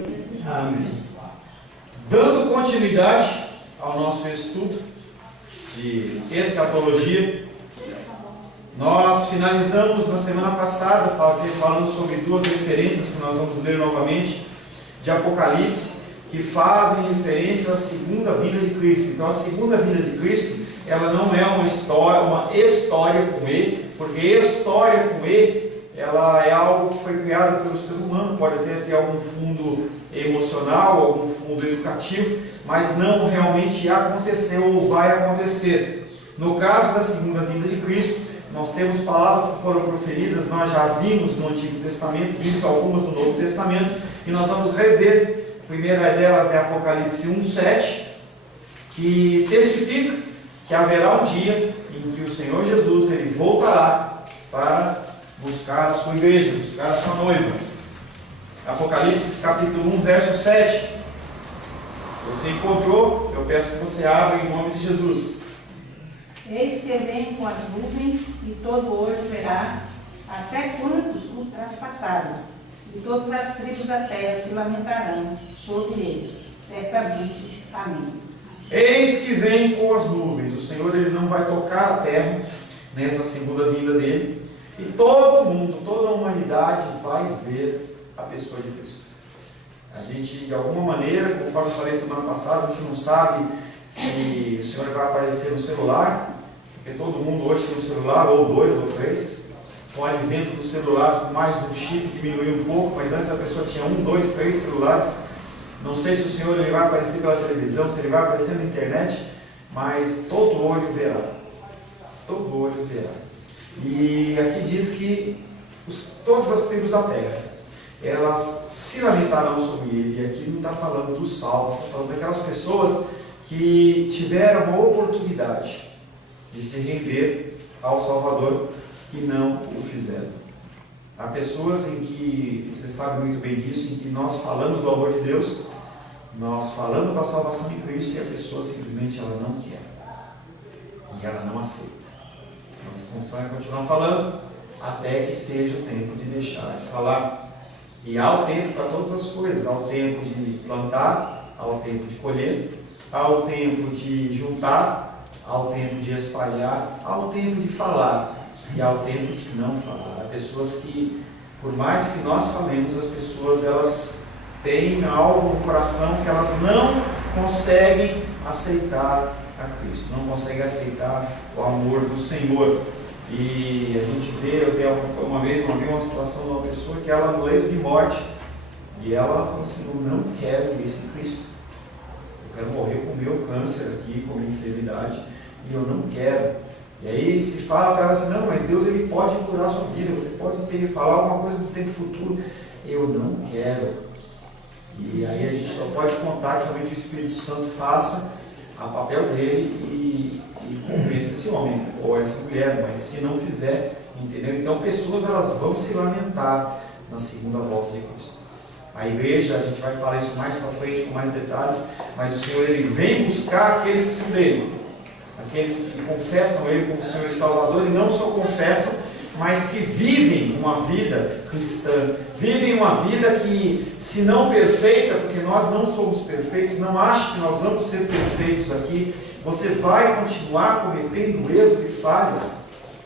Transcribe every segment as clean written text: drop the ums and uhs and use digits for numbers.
Amém. Dando continuidade ao nosso estudo de escatologia, nós finalizamos na semana passada falando sobre duas referências que nós vamos ler novamente de Apocalipse, que fazem referência à segunda vinda de Cristo. Então a segunda vinda de Cristo, ela não é uma história com E, porque história com E, ela é algo que foi criado pelo ser humano, pode até ter algum fundo emocional, algum fundo educativo, mas não realmente aconteceu ou vai acontecer. No caso da segunda vinda de Cristo, nós temos palavras que foram proferidas, nós já vimos no Antigo Testamento, vimos algumas no Novo Testamento, e nós vamos rever. A primeira delas é Apocalipse 1:7, que testifica que haverá um dia em que o Senhor Jesus ele voltará para buscar a sua igreja, buscar a sua noiva. Apocalipse capítulo 1, verso 7. Você encontrou? Eu peço que você abra em nome de Jesus. Eis que vem com as nuvens, e todo olho verá, até quantos os traspassaram, e todas as tribos da terra se lamentarão sobre ele. Certamente. Amém. Eis que vem com as nuvens. O Senhor ele não vai tocar a terra nessa segunda vinda dele. E todo mundo, toda a humanidade vai ver a pessoa de Cristo. A gente, de alguma maneira, conforme eu falei semana passada, a gente não sabe se o Senhor vai aparecer no celular, porque todo mundo hoje tem um celular, ou dois, ou três. Com o advento do celular, com mais de um chip, diminuiu um pouco, mas antes a pessoa tinha 1, 2, 3 celulares. Não sei se o Senhor ele vai aparecer pela televisão, se ele vai aparecer na internet, mas todo olho verá. Todo olho verá. E aqui diz que todas as tribos da terra, elas se lamentarão sobre ele. E aqui não está falando dos salvos, está falando daquelas pessoas que tiveram a oportunidade de se render ao Salvador e não o fizeram. Há pessoas em que, você sabe muito bem disso, em que nós falamos do amor de Deus, nós falamos da salvação em Cristo e a pessoa simplesmente ela não quer, e ela não aceita. Nós conseguimos continuar falando até que seja o tempo de deixar de falar. E há o tempo para todas as coisas. Há o tempo de plantar, há o tempo de colher, há o tempo de juntar, há o tempo de espalhar, há o tempo de falar e há o tempo de não falar. Há pessoas que, por mais que nós falemos, as pessoas elas têm algo no coração que elas não conseguem aceitar a Cristo, não conseguem aceitar o amor do Senhor. E a gente vê, eu vi uma vez uma situação de uma pessoa que ela no leito de morte, e ela falou assim: eu não quero esse Cristo, eu quero morrer com o meu câncer aqui, com a minha enfermidade, e eu não quero. E aí se fala para ela assim: não, mas Deus ele pode curar a sua vida, você pode falar alguma coisa do tempo futuro. Eu não quero. E aí a gente só pode contar que realmente o Espírito Santo faça a papel dele e convença esse homem ou essa mulher, mas se não fizer, entendeu? Então pessoas elas vão se lamentar na segunda volta de Cristo. A igreja, a gente vai falar isso mais para frente com mais detalhes, mas o Senhor ele vem buscar aqueles que se dele, aqueles que confessam ele como Senhor e Salvador, e não só confessam, mas que vivem uma vida cristã, vivem uma vida que, se não perfeita, porque nós não somos perfeitos, não acho que nós vamos ser perfeitos aqui, você vai continuar cometendo erros e falhas,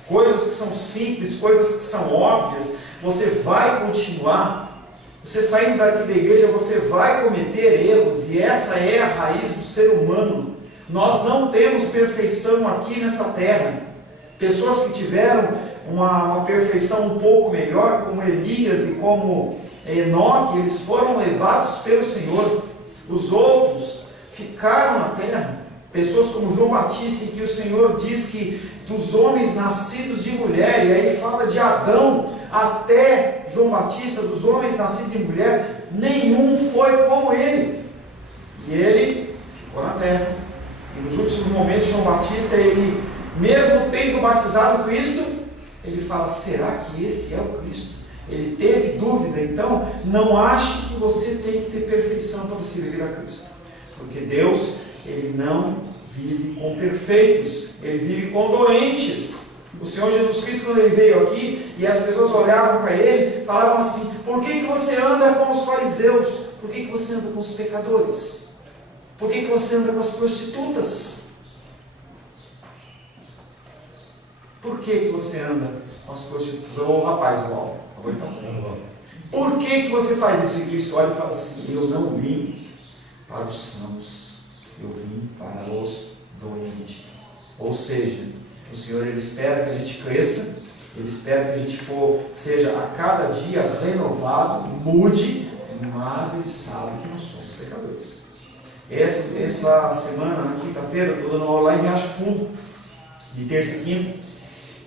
coisas que são simples, coisas que são óbvias, você vai continuar, você saindo daqui da igreja, você vai cometer erros, e essa é a raiz do ser humano. Nós não temos perfeição aqui nessa terra. Pessoas que tiveram uma perfeição um pouco melhor, como Elias e como Enoque, eles foram levados pelo Senhor. Os outros ficaram na terra. Pessoas como João Batista, em que o Senhor diz que dos homens nascidos de mulher, e aí fala de Adão até João Batista, dos homens nascidos de mulher, nenhum foi como ele. E ele ficou na terra. E nos últimos momentos, João Batista, ele, mesmo tendo batizado Cristo, ele fala: será que esse é o Cristo? Ele teve dúvida. Então, não ache que você tem que ter perfeição para você viver a Cristo. Porque Deus, ele não vive com perfeitos, ele vive com doentes. O Senhor Jesus Cristo, quando ele veio aqui, e as pessoas olhavam para ele, falavam assim: por que você anda com os fariseus? Por que você anda com os pecadores? Por que você anda com as prostitutas? Por que você anda com as prostitutas? Ô rapaz, acabou de passar. Por que você faz isso? E Cristo olha e fala assim: eu não vim para os sãos, eu vim para os doentes. Ou seja, o Senhor ele espera que a gente cresça, Ele espera que a gente seja a cada dia renovado, mude, mas Ele sabe que nós somos pecadores. Essa semana, na quinta-feira, eu estou dando aula lá em Riacho Fundo, de terça e quinta.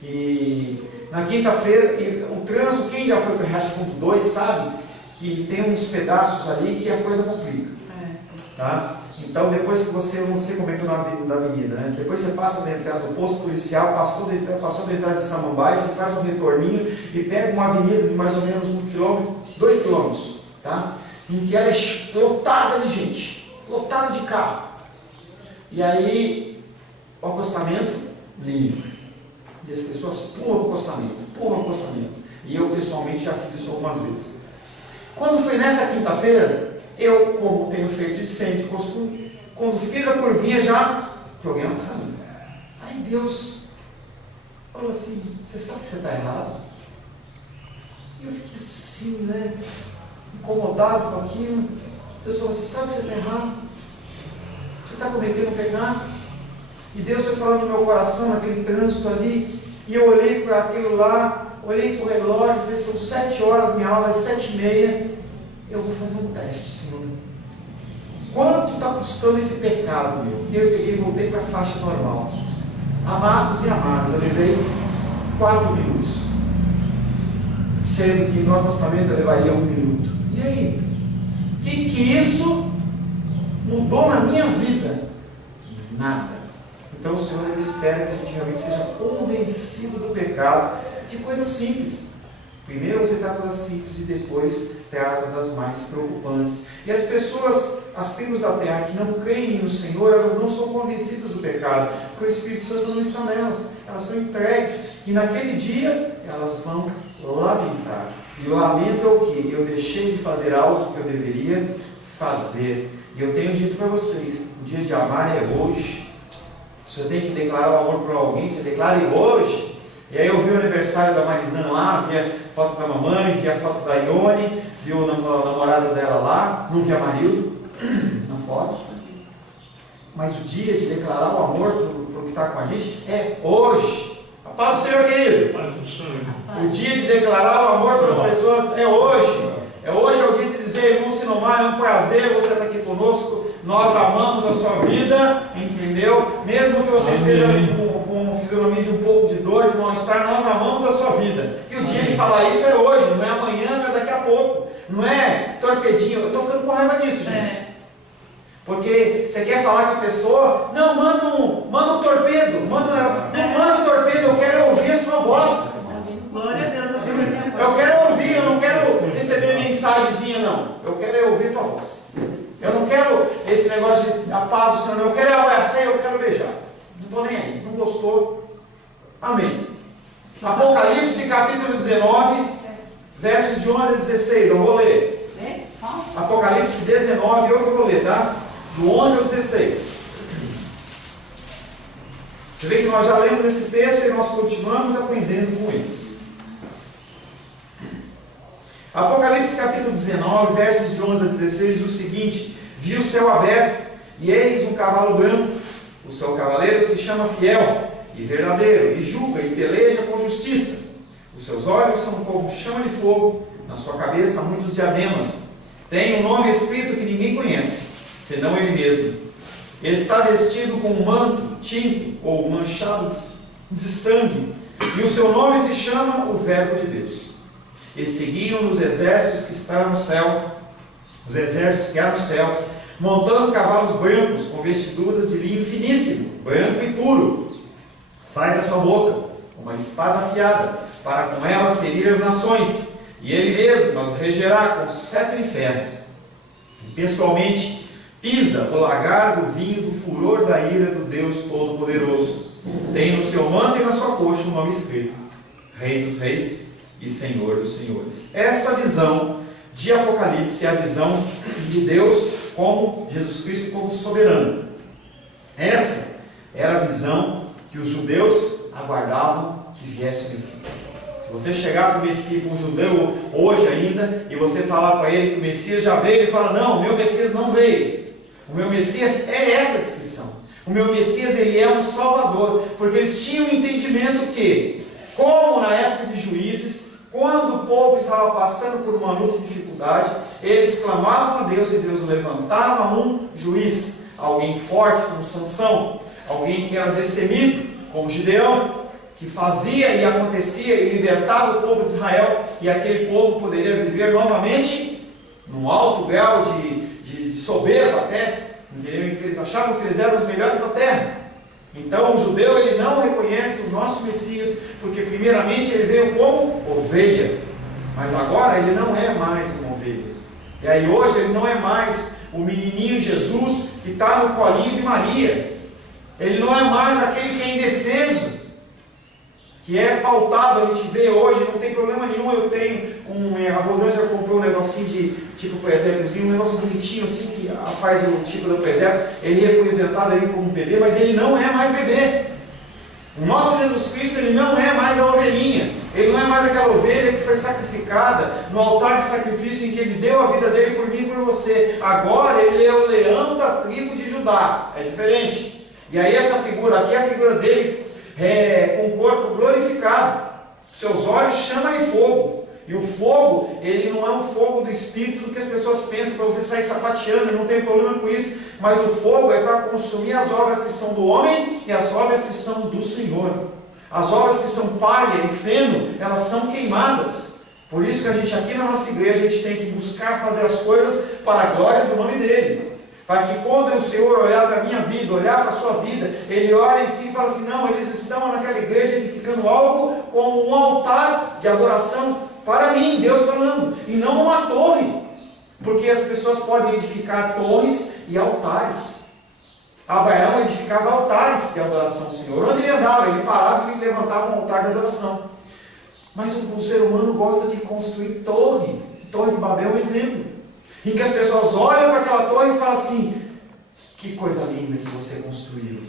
E na quinta-feira, o trânsito, quem já foi para Riacho Fundo 2 sabe que tem uns pedaços ali que a coisa complica. Tá? Então, depois que você, eu não sei como é que é na avenida, né? Depois você passa da entrada do posto policial, passou da entrada de Samambaia, você faz um retorninho e pega uma avenida de mais ou menos 1 quilômetro, 2 quilômetros, tá? Em que ela é lotada de gente, lotada de carro. E aí, o acostamento livre. E as pessoas pulam o acostamento. E eu, pessoalmente, já fiz isso algumas vezes. Quando foi nessa quinta-feira, eu, como tenho feito de sempre, de costume, quando fiz a curvinha já joguei no acostamento. Aí Deus falou assim: você sabe que você está errado? E eu fiquei assim, né? Incomodado com aquilo. Deus falou: você sabe que você está errado? Você está cometendo um pecado? E Deus foi falando no meu coração, naquele trânsito ali, e eu olhei para aquilo lá, olhei para o relógio, falei: são 7 horas, minha aula é 7h30, eu vou fazer um teste, Senhor. Quanto está custando esse pecado meu? E eu peguei e voltei para a faixa normal. Amados e amadas, eu levei 4 minutos, sendo que no acostamento eu levaria 1 minuto. E aí? O que isso mudou na minha vida? Nada. Então o Senhor ele espera que a gente realmente seja convencido do pecado de coisas simples. Primeiro você trata das simples e depois trata das mais preocupantes. E as pessoas, as tribos da terra que não creem no Senhor, elas não são convencidas do pecado, porque o Espírito Santo não está nelas. Elas são entregues e naquele dia elas vão lamentar. E o lamento é o quê? Eu deixei de fazer algo que eu deveria fazer. E eu tenho dito para vocês, o dia de amar é hoje. Se você tem que declarar o amor por alguém, você declare hoje. E aí eu vi o aniversário da Marizana lá, vi a foto da mamãe, vi a foto da Ione, vi a namorada dela lá, não vi a Marildo na foto. Mas o dia de declarar o amor para o que está com a gente é hoje. A paz do Senhor, querido. O dia de declarar o amor para as pessoas é hoje. É hoje o dia de dizer: irmão Sinomar, é um prazer você estar aqui conosco. Nós amamos a sua vida, entendeu? Mesmo que você esteja com fisionomia de um pouco de dor, de mal-estar, nós amamos a sua vida. E o dia de falar isso é hoje, não é amanhã, não é daqui a pouco. Não é torpedinho. Eu estou ficando com raiva disso, gente. Porque você quer falar com a pessoa, não, manda um torpedo. Não manda um torpedo, eu quero ouvir a sua voz. Glória a Deus. Eu quero ouvir, eu não quero receber mensagenzinha, não. Eu quero ouvir a tua voz. Eu não quero esse negócio de a paz do Senhor, não. Eu quero abraçar e eu quero beijar. Não estou nem aí. Não gostou? Amém. Apocalipse capítulo 19, versos de 11 a 16. Eu vou ler. Apocalipse 19, eu que vou ler, tá? Do 11 ao 16. Você vê que nós já lemos esse texto e nós continuamos aprendendo com eles. Apocalipse capítulo 19, versos de 11 a 16, diz o seguinte: vi o céu aberto, e eis um cavalo branco. O seu cavaleiro se chama Fiel e Verdadeiro, e julga e peleja com justiça. Os seus olhos são como chama de fogo, na sua cabeça há muitos diademas. Tem um nome escrito que ninguém conhece, senão ele mesmo. Ele está vestido com um manto tinto ou manchado de sangue, e o seu nome se chama o Verbo de Deus. E seguiam os exércitos que estão no céu, os exércitos que há no céu, montando cavalos brancos, com vestiduras de linho finíssimo, branco e puro. Sai da sua boca uma espada afiada, para com ela ferir as nações, e ele mesmo as regerá com o cetro de ferro. E pessoalmente pisa o lagar do vinho do furor da ira do Deus Todo-Poderoso. Tem no seu manto e na sua coxa um nome escrito: Rei dos Reis e Senhor dos Senhores. Essa visão de Apocalipse é a visão de Deus como Jesus Cristo como soberano. Essa era a visão que os judeus aguardavam que viesse o Messias. Se você chegar para o Messias, com um judeu hoje ainda, e você falar para ele que o Messias já veio, ele fala: não, o meu Messias não veio. O meu Messias é essa descrição. O meu Messias, ele é um Salvador, porque eles tinham um entendimento que, como na época de Juízes, quando o povo estava passando por uma luta de dificuldade, eles clamavam a Deus e Deus levantava um juiz, alguém forte como Sansão, alguém que era destemido como Gideão, que fazia e acontecia e libertava o povo de Israel, e aquele povo poderia viver novamente num alto grau de soberba até, entendeu? Em que eles achavam que eles eram os melhores da terra. Então o judeu, ele não reconhece o nosso Messias, porque primeiramente ele veio como ovelha, mas agora ele não é mais uma ovelha. E aí hoje ele não é mais o menininho Jesus que está no colinho de Maria. Ele não é mais aquele que é indefeso, que é pautado. A gente vê hoje, não tem problema nenhum. Eu tenho a Rosângela comprou um negocinho de tipo presépiozinho, um negócio bonitinho assim, que faz o tipo do presépio. Ele é representado ali como bebê, mas ele não é mais bebê. O nosso Jesus Cristo, ele não é mais a ovelhinha. Ele não é mais aquela ovelha que foi sacrificada no altar de sacrifício em que ele deu a vida dele por mim e por você. Agora ele é o leão da tribo de Judá. É diferente. E aí essa figura aqui é a figura dele com o corpo glorificado. Seus olhos chamam de fogo. E o fogo, ele não é um fogo do espírito do que as pessoas pensam, para você sair sapateando, não tem problema com isso. Mas o fogo é para consumir as obras que são do homem e as obras que são do Senhor. As obras que são palha e feno, elas são queimadas. Por isso que a gente aqui na nossa igreja, a gente tem que buscar fazer as coisas para a glória do nome dele. Para que quando o Senhor olhar para a minha vida, olhar para a sua vida, ele olha em si e fala assim: não, eles estão naquela igreja edificando algo como um altar de adoração para mim, Deus falando, e não uma torre, porque as pessoas podem edificar torres e altares. Abraão edificava altares de adoração ao Senhor. Onde ele andava, ele parava e levantava um altar de adoração. Mas o ser humano gosta de construir torre. Torre de Babel é um exemplo, em que as pessoas olham para aquela torre e falam assim: que coisa linda que você construiu.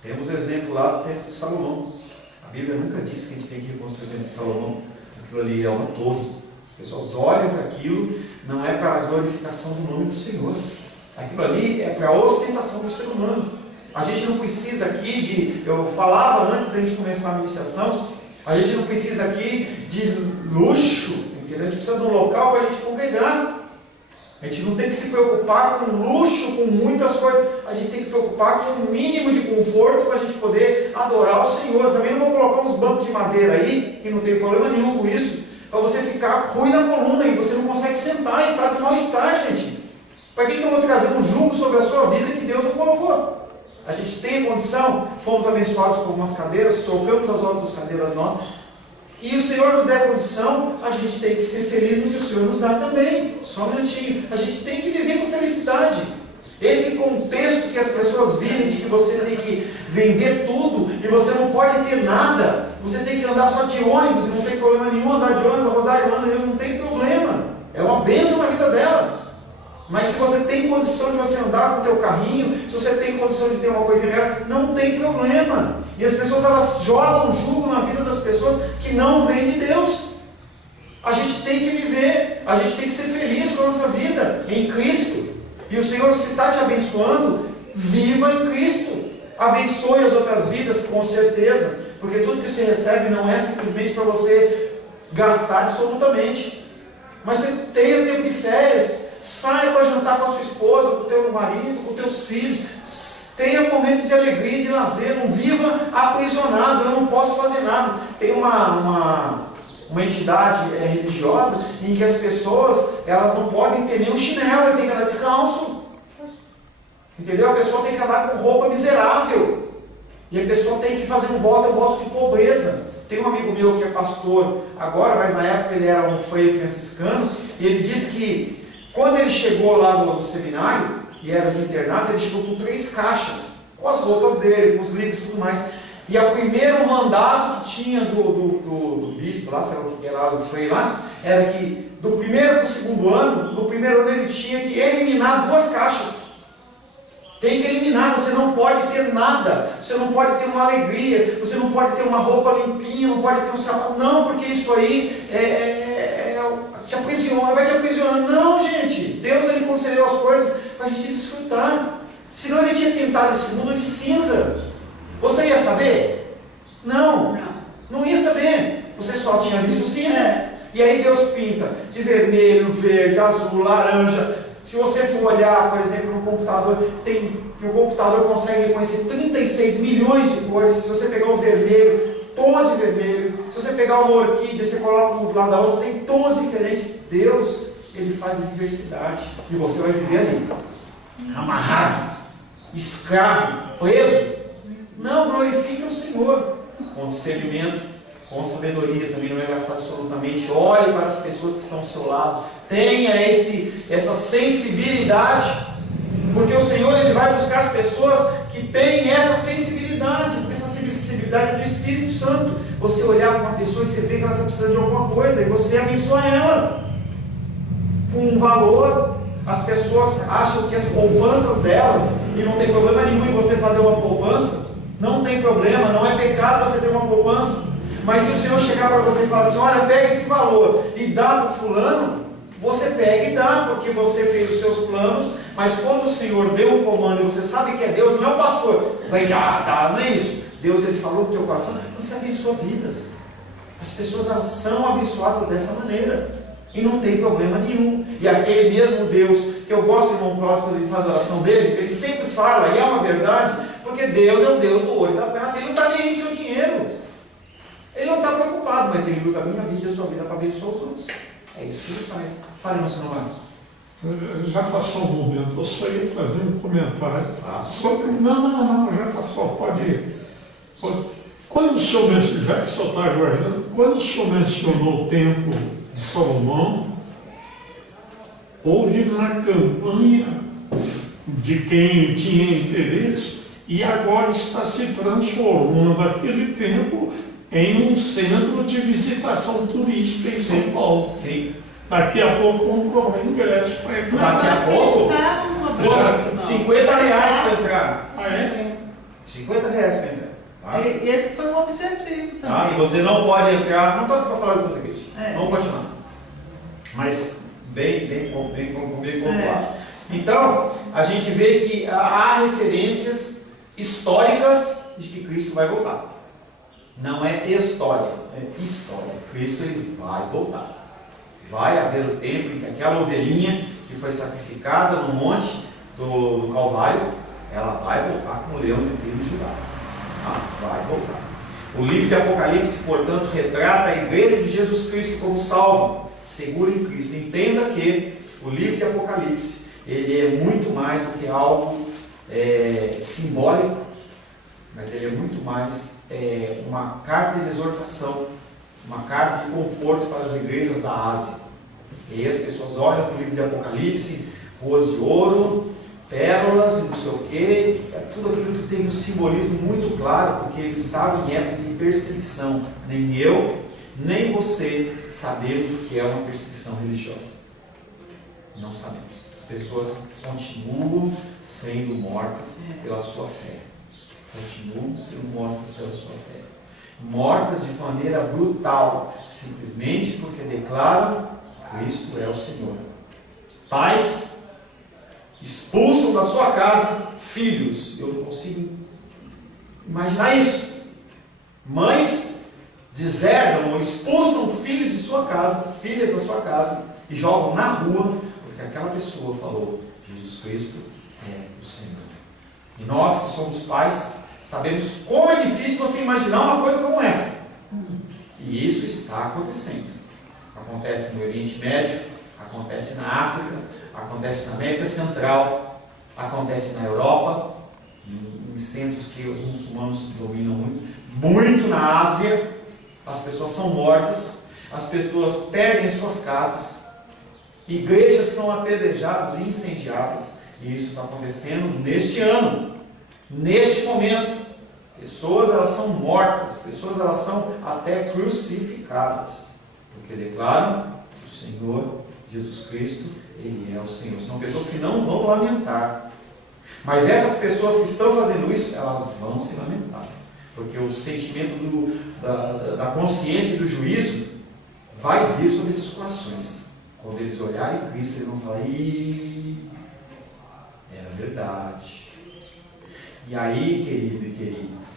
Temos o exemplo lá do templo de Salomão. A Bíblia nunca diz que a gente tem que reconstruir o templo de Salomão. Aquilo ali é uma torre. As pessoas olham para aquilo, não é para a glorificação do nome do Senhor. Aquilo ali é para a ostentação do ser humano. A gente não precisa aqui eu falava antes da gente começar a iniciação, a gente não precisa aqui de luxo, entendeu? A gente precisa de um local para a gente congregar. A gente não tem que se preocupar com luxo, com muitas coisas. A gente tem que se preocupar com o mínimo de conforto para a gente poder adorar o Senhor. Eu também não vou colocar uns bancos de madeira aí, e não tem problema nenhum com isso, para você ficar ruim na coluna e você não consegue sentar e está de mal-estar, gente. Para que eu vou trazer um jugo sobre a sua vida que Deus não colocou? A gente tem condição, fomos abençoados com algumas cadeiras, trocamos as outras cadeiras nossas, e o Senhor nos der condição, a gente tem que ser feliz no que o Senhor nos dá também. Só um minutinho. A gente tem que viver com felicidade. Esse contexto que as pessoas vivem, de que você tem que vender tudo e você não pode ter nada, você tem que andar só de ônibus e não tem problema nenhum andar de ônibus, a Rosário anda, não tem problema. É uma bênção na vida dela. Mas se você tem condição de você andar com o teu carrinho, se você tem condição de ter uma coisinha melhor, não tem problema. E as pessoas, elas jogam jugo na vida das pessoas que não vêm de Deus. A gente tem que viver, a gente tem que ser feliz com a nossa vida em Cristo. E o Senhor, se está te abençoando, viva em Cristo. Abençoe as outras vidas, com certeza. Porque tudo que você recebe não é simplesmente para você gastar absolutamente. Mas você tenha tempo de férias. Saia para jantar com a sua esposa, com o teu marido, com os teus filhos. Tenha momentos de alegria e de lazer. Não viva aprisionado. Eu não posso fazer nada. Tem uma entidade religiosa em que as pessoas, elas não podem ter nenhum chinelo, tem que andar descalço. Entendeu? A pessoa tem que andar com roupa miserável. E a pessoa tem que fazer um voto de pobreza. Tem um amigo meu que é pastor agora, mas na época ele era um frei franciscano, e ele disse que quando ele chegou lá no seminário, e era no internato, ele chegou com 3 caixas, com as roupas dele, com os livros e tudo mais. E o primeiro mandado que tinha do bispo lá, sei lá o que era, do frei lá, era que do primeiro para o segundo ano, no primeiro ano ele tinha que eliminar 2 caixas. Tem que eliminar, você não pode ter nada, você não pode ter uma alegria, você não pode ter uma roupa limpinha, não pode ter um sapato, não, porque isso aí te aprisiona, vai te aprisionar. Não, gente, Deus ele concedeu as coisas para a gente desfrutar, senão ele tinha pintado esse mundo de cinza. Você ia saber? Não ia saber, você só tinha visto cinza, e aí Deus pinta de vermelho, verde, azul, laranja. Se você for olhar, por exemplo, no computador, que o computador consegue reconhecer 36 milhões de cores. Se você pegar o vermelho, tons de vermelho. Se você pegar uma orquídea, você coloca um do lado da outra, tem tons diferentes. Deus, ele faz a diversidade. E você vai viver ali, amarrado, escravo, preso. Não, glorifique o Senhor com discernimento, com sabedoria, também não vai gastar absolutamente. Olhe para as pessoas que estão ao seu lado, tenha essa sensibilidade, porque o Senhor ele vai buscar as pessoas que têm essa sensibilidade, porque essa sensibilidade é do Espírito Santo. Você olhar para uma pessoa e você vê que ela está precisando de alguma coisa, e você abençoa ela com um valor. As pessoas acham que as poupanças delas, e não tem problema nenhum em você fazer uma poupança, não tem problema, não é pecado você ter uma poupança. Mas se o Senhor chegar para você e falar assim, olha, pega esse valor e dá para o fulano, você pega e dá, porque você fez os seus planos. Mas quando o Senhor deu o comando e você sabe que é Deus, não é o pastor, vai dar, não é isso. Deus ele falou com o teu coração, você abençoa vidas. As pessoas elas são abençoadas dessa maneira, e não tem problema nenhum. E aquele mesmo Deus, que eu gosto do irmão Pródigo, quando ele faz a oração dele, ele sempre fala, e é uma verdade, porque Deus é o Deus do ouro e da prata, ele não está nem aí com o seu dinheiro. Ele não está preocupado, mas ele usa a minha vida e a sua vida para abençoar os outros. É isso que ele faz. Fale, meu senhor. Já passou um momento, eu só ia fazer um comentário. Sobre... Não, já passou, pode ir. Quando o senhor mencionou, já que o senhor está aguardando, quando o senhor mencionou o templo de Salomão, houve uma campanha de quem tinha interesse e agora está se transformando aquele templo em um centro de visitação turística em São Paulo. Sim. Daqui a pouco vamos cobrar ingresso para entrar. Daqui a pouco? R$50 para entrar. Ah, é? R$50 para entrar. Tá? Esse foi o objetivo também. Tá? E você não pode entrar, não estou para falar de você, igreja. Vamos continuar. Mas bem pontuado. Então, a gente vê que há referências históricas de que Cristo vai voltar. Não é história, é história. Cristo ele vai voltar. Vai haver o tempo em que aquela ovelhinha que foi sacrificada no monte do Calvário, ela vai voltar como o leão de tribo de Judá. Vai voltar. O livro de Apocalipse, portanto, retrata a igreja de Jesus Cristo como salvo, seguro em Cristo. Entenda que o livro de Apocalipse ele é muito mais do que algo simbólico, mas ele é muito mais uma carta de exortação, uma carta de conforto para as igrejas da Ásia. E aí as pessoas olham para o livro de Apocalipse, ruas de ouro, pérolas e não sei o que, é tudo aquilo que tem um simbolismo muito claro, porque eles estavam em época de perseguição. Nem eu, nem você sabemos o que é uma perseguição religiosa. Não sabemos. As pessoas continuam sendo mortas pela sua fé. Continuam sendo mortas pela sua fé. Mortas de maneira brutal, simplesmente porque declaram que Cristo é o Senhor. Pais expulsam da sua casa filhos. Eu não consigo imaginar isso. Mães deserdam ou expulsam filhos de sua casa, filhas da sua casa, e jogam na rua, porque aquela pessoa falou: Jesus Cristo é o Senhor. E nós que somos pais, sabemos como é difícil você imaginar uma coisa como essa. E isso está acontecendo. Acontece no Oriente Médio, acontece na África, acontece na América Central, acontece na Europa, em centros que os muçulmanos dominam muito na Ásia. As pessoas são mortas, as pessoas perdem suas casas, igrejas são apedrejadas e incendiadas, e isso está acontecendo neste ano, neste momento. Pessoas, elas são mortas, pessoas, elas são até crucificadas, porque declaram que o Senhor Jesus Cristo, Ele é o Senhor. São pessoas que não vão lamentar, mas essas pessoas que estão fazendo isso, elas vão se lamentar, porque o sentimento da consciência e do juízo vai vir sobre esses corações. Quando eles olharem Cristo, eles vão falar: ih, era verdade. E aí, querido e queridas,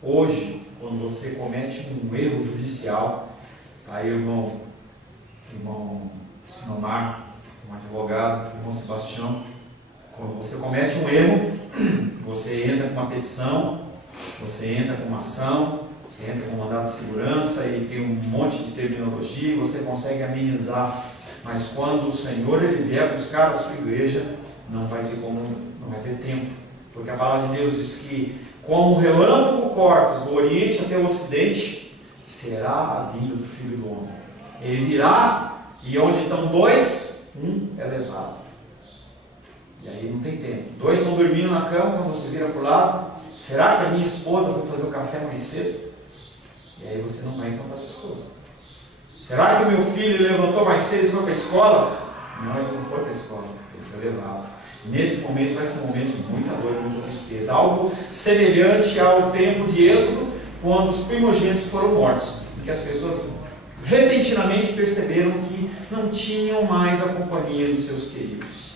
hoje, quando você comete um erro judicial, aí irmão Sinomar, um advogado, irmão Sebastião, quando você comete um erro, você entra com uma petição, você entra com uma ação, você entra com um mandado de segurança e tem um monte de terminologia e você consegue amenizar. Mas quando o Senhor ele vier buscar a sua igreja, não vai ter tempo. Porque a palavra de Deus diz que, como o relâmpago corta do Oriente até o Ocidente, será a vinda do Filho do Homem. Ele virá, e onde estão dois, um é levado. E aí não tem tempo. Dois estão dormindo na cama, quando você vira para o lado, será que a minha esposa foi fazer o café mais cedo? E aí você não vai encontrar a sua esposa. Será que o meu filho levantou mais cedo e foi para a escola? Não, ele não foi para a escola, ele foi levado. Nesse momento vai ser um momento de muita dor e muita tristeza. Algo semelhante ao tempo de Êxodo, quando os primogênitos foram mortos. Porque as pessoas repentinamente perceberam que não tinham mais a companhia dos seus queridos.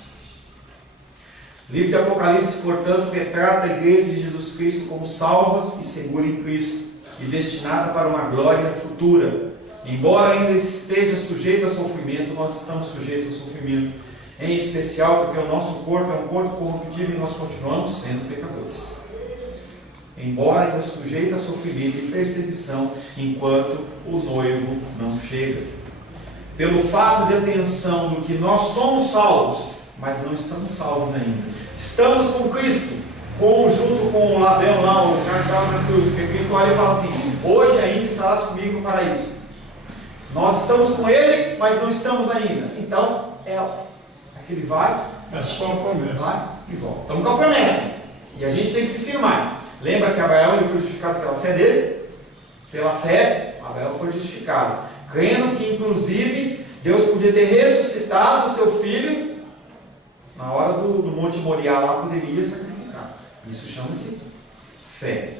O livro de Apocalipse, portanto, retrata a igreja de Jesus Cristo como salva e segura em Cristo e destinada para uma glória futura. Embora ainda esteja sujeito a sofrimento, nós estamos sujeitos a sofrimento. Em especial porque o nosso corpo é um corpo corruptível e nós continuamos sendo pecadores. Embora ainda sujeito a sofrimento e perseguição, enquanto o noivo não chega. Pelo fato de atenção do que nós somos salvos, mas não estamos salvos ainda. Estamos com Cristo, junto com o ladrão lá, o cartão na cruz, porque Cristo olha e fala assim: hoje ainda estarás comigo no paraíso. Nós estamos com Ele, mas não estamos ainda. Então, aquele vai, é só a promessa. Vai e volta. Estamos com a promessa. E a gente tem que se firmar. Lembra que Abraão ele foi justificado pela fé dele? Pela fé, Abraão foi justificado. Crendo que, inclusive, Deus podia ter ressuscitado o seu filho na hora do Monte Moriá, lá poderia sacrificar. Isso chama-se fé.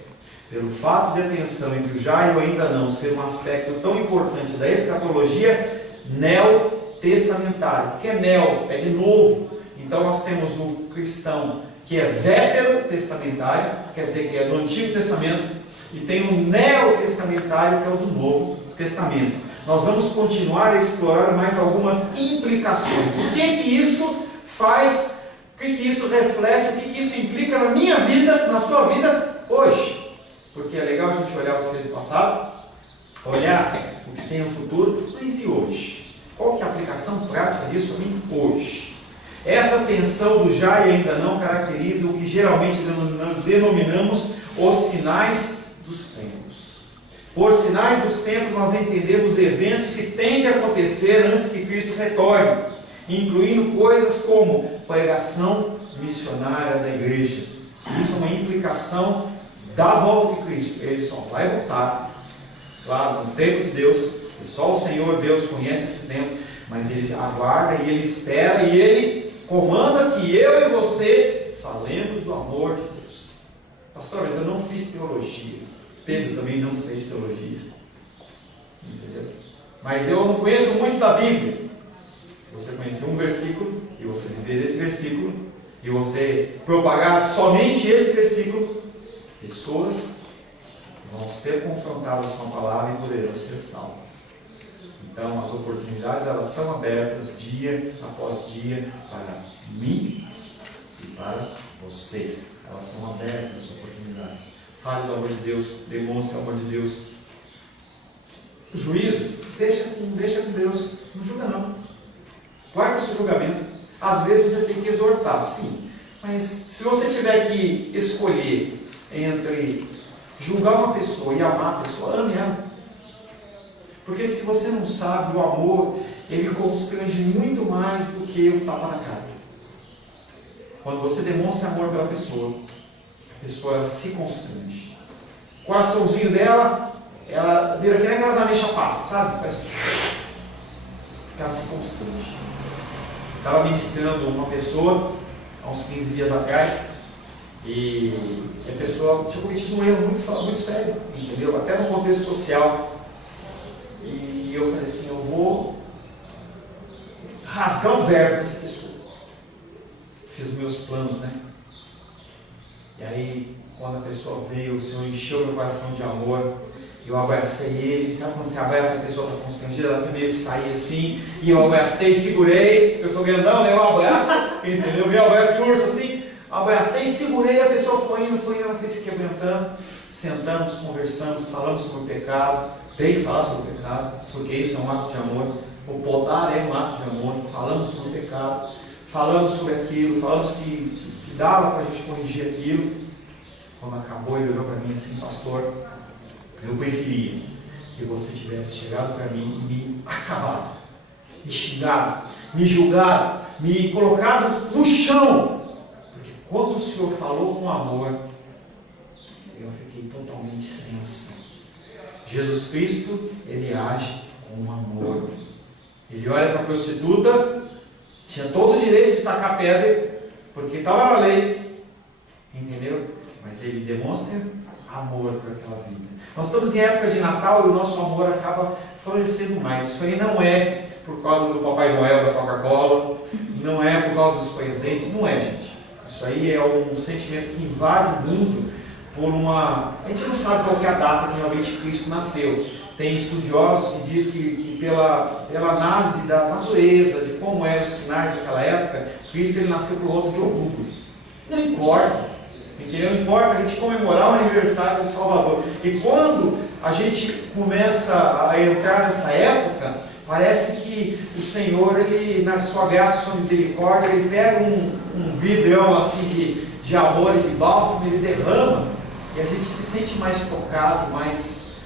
Pelo fato de atenção entre o já e o ainda não ser um aspecto tão importante da escatologia neotestamentária. O que é neo? É de novo. Então nós temos o cristão que é veterotestamentário, quer dizer que é do Antigo Testamento, e tem o neotestamentário que é o do Novo Testamento. Nós vamos continuar a explorar mais algumas implicações. O que é que isso faz? O que é que isso reflete? O que é que isso implica na minha vida, na sua vida hoje? Porque é legal a gente olhar para o que fez no passado, olhar o que tem no futuro, mas e hoje? Qual que é a aplicação prática disso para mim hoje? Essa tensão do já e ainda não caracteriza o que geralmente denominamos os sinais dos tempos. Por sinais dos tempos nós entendemos eventos que têm de acontecer antes que Cristo retorne, incluindo coisas como pregação missionária da igreja. Isso é uma implicação da volta de Cristo. Ele só vai voltar, claro, no tempo de Deus, e só o Senhor Deus conhece esse tempo, mas Ele aguarda e Ele espera e Ele comanda que eu e você falemos do amor de Deus. Pastor, mas eu não fiz teologia. Pedro também não fez teologia. Entendeu? Mas eu não conheço muito da Bíblia. Se você conhecer um versículo e você viver esse versículo e você propagar somente esse versículo, pessoas vão ser confrontadas com a palavra e poderão ser salvas. Então as oportunidades elas são abertas dia após dia para mim e para você. Elas são abertas as oportunidades. Fale do amor de Deus, demonstre o amor de Deus. O juízo, deixa com Deus, não julga não. Guarda o seu julgamento. Às vezes você tem que exortar, sim. Mas se você tiver que escolher entre julgar uma pessoa e amar a pessoa, ame ela. Porque se você não sabe, o amor, ele constrange muito mais do que o tapa na cara. Quando você demonstra amor pela pessoa, a pessoa ela se constrange. O coraçãozinho dela, ela vira que nem aquelas ameixas passas, sabe? Parece que ela se constrange. Estava ministrando uma pessoa há uns 15 dias atrás e a pessoa tinha cometido um erro muito sério, entendeu? Até no contexto social. E eu falei assim, eu vou rasgar o verbo dessa pessoa. Fiz os meus planos, né? E aí, quando a pessoa veio, o Senhor encheu meu coração de amor. Eu abracei ele. Sabe quando você abraça a pessoa está constrangida? Ela tem meio que sair assim. E eu abracei, segurei. Eu sou grandão, né? Eu abraço, entendeu? Eu abraço de urso assim. Abracei, segurei. A pessoa foi indo, ela foi se quebrantando. Sentamos, conversamos, falamos sobre o pecado. Tem que falar sobre o pecado, porque isso é um ato de amor. O podar é um ato de amor. Falamos sobre o pecado. Falamos sobre aquilo. Falamos que dava para a gente corrigir aquilo. Quando acabou, ele olhou para mim assim, pastor, eu preferia que você tivesse chegado para mim e me acabado, me xingado, me julgado, me colocado no chão. Porque quando o Senhor falou com amor, eu fiquei totalmente sem ação. Jesus Cristo, ele age com amor. Ele olha para a prostituta, tinha todo o direito de tacar pedra, porque estava na lei, entendeu? Mas ele demonstra amor por aquela vida. Nós estamos em época de Natal e o nosso amor acaba florescendo mais. Isso aí não é por causa do Papai Noel, da Coca-Cola, não é por causa dos presentes, não é, gente. Isso aí é um sentimento que invade o mundo por uma... A gente não sabe qual que é a data que realmente Cristo nasceu. Tem estudiosos que dizem que pela análise da natureza, de como eram os sinais daquela época, Cristo ele nasceu por volta de outubro. Não importa. Entendeu? Não importa a gente comemorar o aniversário do Salvador. E quando a gente começa a entrar nessa época, parece que o Senhor, ele, na sua graça, sua misericórdia, ele pega um vidrão assim de amor e de bálsamo, ele derrama, e a gente se sente mais tocado, mais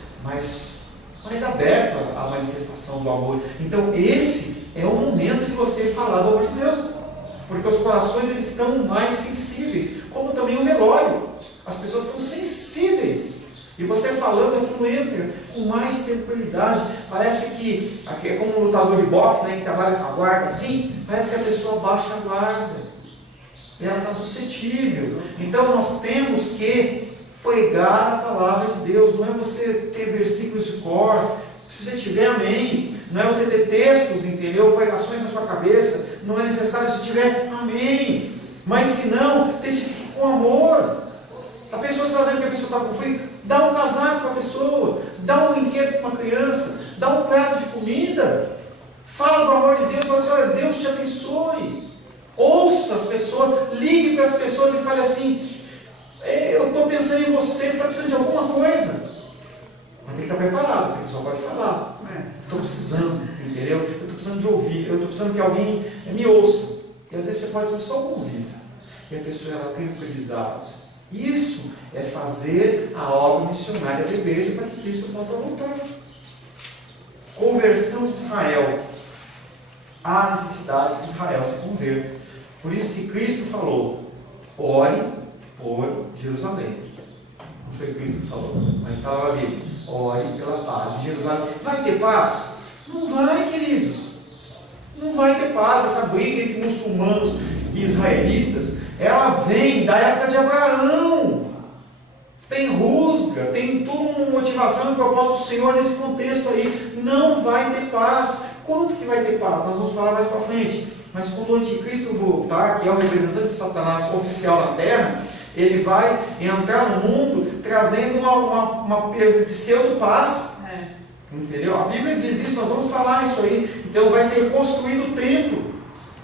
aberto à manifestação do amor. Então esse é o momento de você falar do amor de Deus. Porque os corações eles estão mais sensíveis, como também o velório. As pessoas estão sensíveis. E você falando aquilo entra com mais tranquilidade. Parece que, é como um lutador de boxe, né, que trabalha com a guarda, assim, parece que a pessoa baixa a guarda. Ela está suscetível. Então nós temos que pregar a palavra de Deus. Não é você ter versículos de cor. Se você tiver, amém. Não é você ter textos, entendeu? Pregações na sua cabeça. Não é necessário. Se tiver, amém. Mas se não, testifique com amor. A pessoa está vendo que a pessoa está com frio, dá um casaco para a pessoa, dá um brinquedo para uma criança, dá um prato de comida. Fala do amor de Deus, fala assim, olha, Deus te abençoe. Ouça as pessoas, ligue para as pessoas e fale assim, eu estou pensando em você está precisando de alguma coisa. Mas tem que estar preparado, porque a pessoa pode falar. Estou precisando, entendeu? Eu estou precisando de ouvir, eu estou precisando que alguém me ouça. E às vezes você pode ser só um ouvido. E a pessoa ela tranquilizada. Isso é fazer a obra missionária da igreja para que Cristo possa voltar. Conversão de Israel. Há necessidade de Israel se converter. Por isso que Cristo falou, ore por Jerusalém. Não foi Cristo que falou, mas estava ali. Ore pela paz de Jerusalém. Vai ter paz? Não vai, queridos. Não vai ter paz. Essa briga entre muçulmanos e israelitas, ela vem da época de Abraão. Tem rusga, tem toda uma motivação e propósito do Senhor nesse contexto aí. Não vai ter paz. Quando que vai ter paz? Nós vamos falar mais para frente. Mas quando o anticristo voltar, que é o representante de Satanás oficial na terra, ele vai entrar no mundo trazendo uma pseudo-paz. Entendeu? A Bíblia diz isso, nós vamos falar isso aí. Então vai ser reconstruído o templo.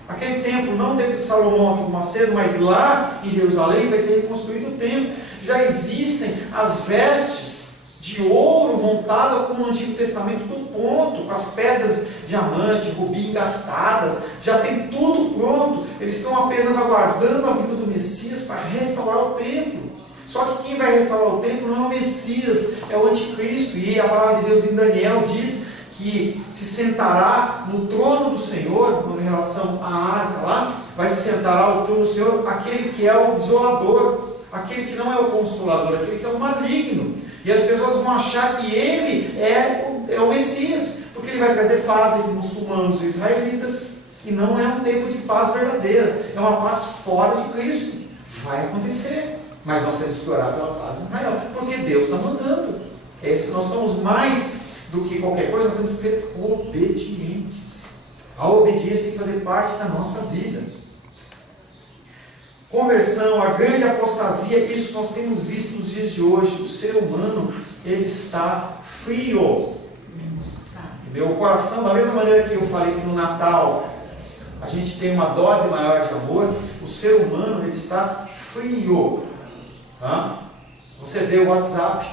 Aquele templo, não o templo de Salomão aqui no Macedo, mas lá em Jerusalém vai ser reconstruído o templo. Já existem as vestes de ouro montadas como no Antigo Testamento do ponto, com as pedras diamante, rubi engastadas, já tem tudo pronto. Eles estão apenas aguardando a vinda do Messias para restaurar o templo. Só que quem vai restaurar o templo não é o Messias, é o Anticristo. E a palavra de Deus em Daniel diz que se sentará no trono do Senhor, em relação à arca lá, vai se sentar ao trono do Senhor aquele que é o desolador. aquele que não é o consolador, aquele que é o maligno. E as pessoas vão achar que ele é o Messias, porque ele vai trazer paz entre muçulmanos e israelitas. E não é um tempo de paz verdadeira, é uma paz fora de Cristo. Vai acontecer, mas nós temos que orar pela paz de Israel, porque Deus está mandando. Nós somos mais do que qualquer coisa, nós temos que ser obedientes. A obediência tem que fazer parte da nossa vida. Conversão, a grande apostasia, isso nós temos visto nos dias de hoje. O ser humano, ele está frio. Meu coração, da mesma maneira que eu falei que no Natal a gente tem uma dose maior de amor, o ser humano, ele está frio. Tá? Você vê o WhatsApp,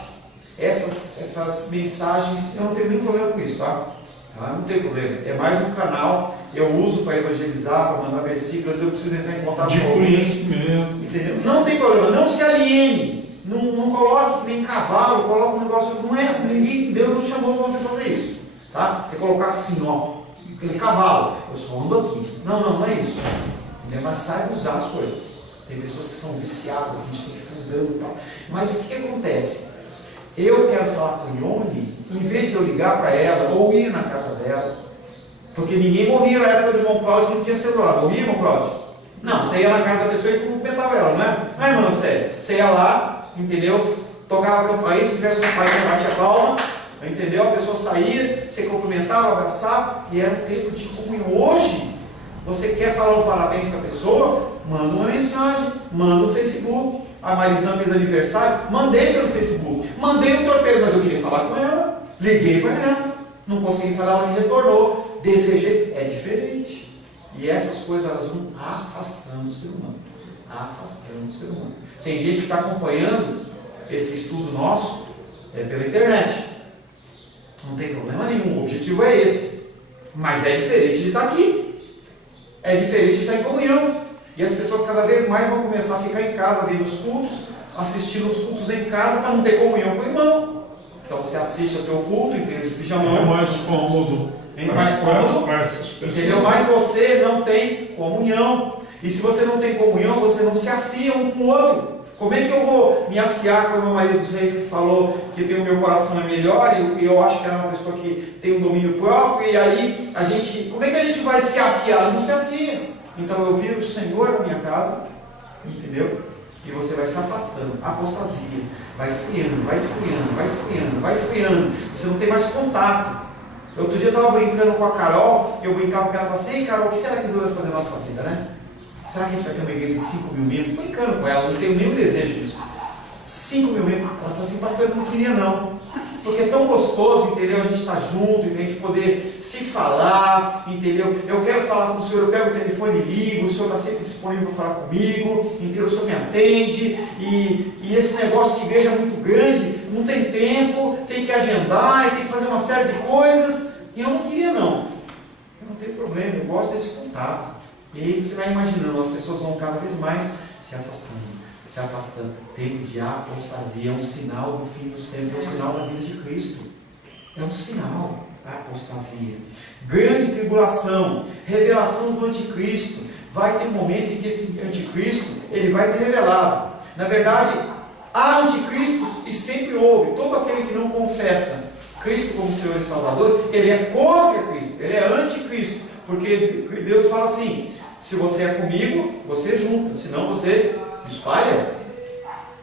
essas mensagens, eu não tenho nenhum problema com isso, tá? Não tem problema, é mais um canal, eu uso para evangelizar, para mandar versículos, eu preciso entrar em contato com alguém, entendeu? Não tem problema, não se aliene, não coloque nem cavalo, coloque um negócio, Deus não chamou para você fazer isso, tá? Você colocar assim, ó, aquele cavalo, eu só ando aqui, não é isso, mas saiba usar as coisas. Tem pessoas que são viciadas, a gente tem que ficar andando e tal, mas o que acontece? Eu quero falar com Ione, em vez de eu ligar para ela ou ir na casa dela, porque ninguém morria na época do irmão Cláudio, não tinha celular. Morria, irmão Cláudio? Não, você ia na casa da pessoa e cumprimentava ela, não é? Não é, irmão, sério. Você ia lá, entendeu? Tocava a campainha, se tivesse um pai que bate a palma, entendeu? A pessoa saía, você cumprimentava, abraçava, e era um tempo de comunhão. Hoje, você quer falar um parabéns para a pessoa? Manda uma mensagem, manda no Facebook. A Marizã fez aniversário, mandei pelo Facebook, mandei um torpedo, mas eu queria falar com ela, liguei para ela, não consegui falar, ela me retornou, desejei, é diferente. E essas coisas elas vão afastando o ser humano, afastando o ser humano. Tem gente que está acompanhando esse estudo nosso pela internet, não tem problema nenhum, o objetivo é esse, mas é diferente de estar aqui, é diferente de estar em comunhão. E as pessoas cada vez mais vão começar a ficar em casa, vendo os cultos, assistindo os cultos em casa para não ter comunhão com o irmão. Então você assiste ao teu culto, entendeu? De pijamão. É mais cômodo. É mais cômodo, entendeu? Mas você não tem comunhão. E se você não tem comunhão, você não se afia um com o outro. Como é que eu vou me afiar com a irmã Maria dos Reis, que falou que tem o meu coração é melhor, e eu acho que ela é uma pessoa que tem um domínio próprio, e aí como é que a gente vai se afiar? Não se afia. Então eu viro o Senhor na minha casa, entendeu? E você vai se afastando, apostasia, vai esfriando, vai esfriando, vai esfriando, vai esfriando, você não tem mais contato. Outro dia eu estava brincando com a Carol, eu brincava com ela e falava assim: ei Carol, o que será que Deus vai fazer na nossa vida, né? Será que a gente vai ter uma igreja de 5 mil membros? Brincando com ela, não tenho nenhum desejo disso. 5 mil membros. Ela falou assim: pastor, eu não queria não. Porque é tão gostoso, entendeu? A gente estar junto, a gente poder se falar, entendeu? Eu quero falar com o senhor, eu pego o telefone e ligo, o senhor está sempre disponível para falar comigo, entendeu? O senhor me atende, e esse negócio de igreja é muito grande, não tem tempo, tem que agendar, e tem que fazer uma série de coisas, e eu não queria não. Eu não tenho problema, eu gosto desse contato. E aí você vai imaginando, as pessoas vão cada vez mais se afastando. Se afastando. Tempo de apostasia é um sinal do fim dos tempos, é um sinal da vida de Cristo. É um sinal da apostasia. Grande tribulação, revelação do anticristo. Vai ter um momento em que esse anticristo ele vai ser revelado. Na verdade, há anticristos e sempre houve. Todo aquele que não confessa Cristo como Senhor e Salvador, ele é contra Cristo, ele é anticristo. Porque Deus fala assim: se você é comigo, você junta, senão você espalha.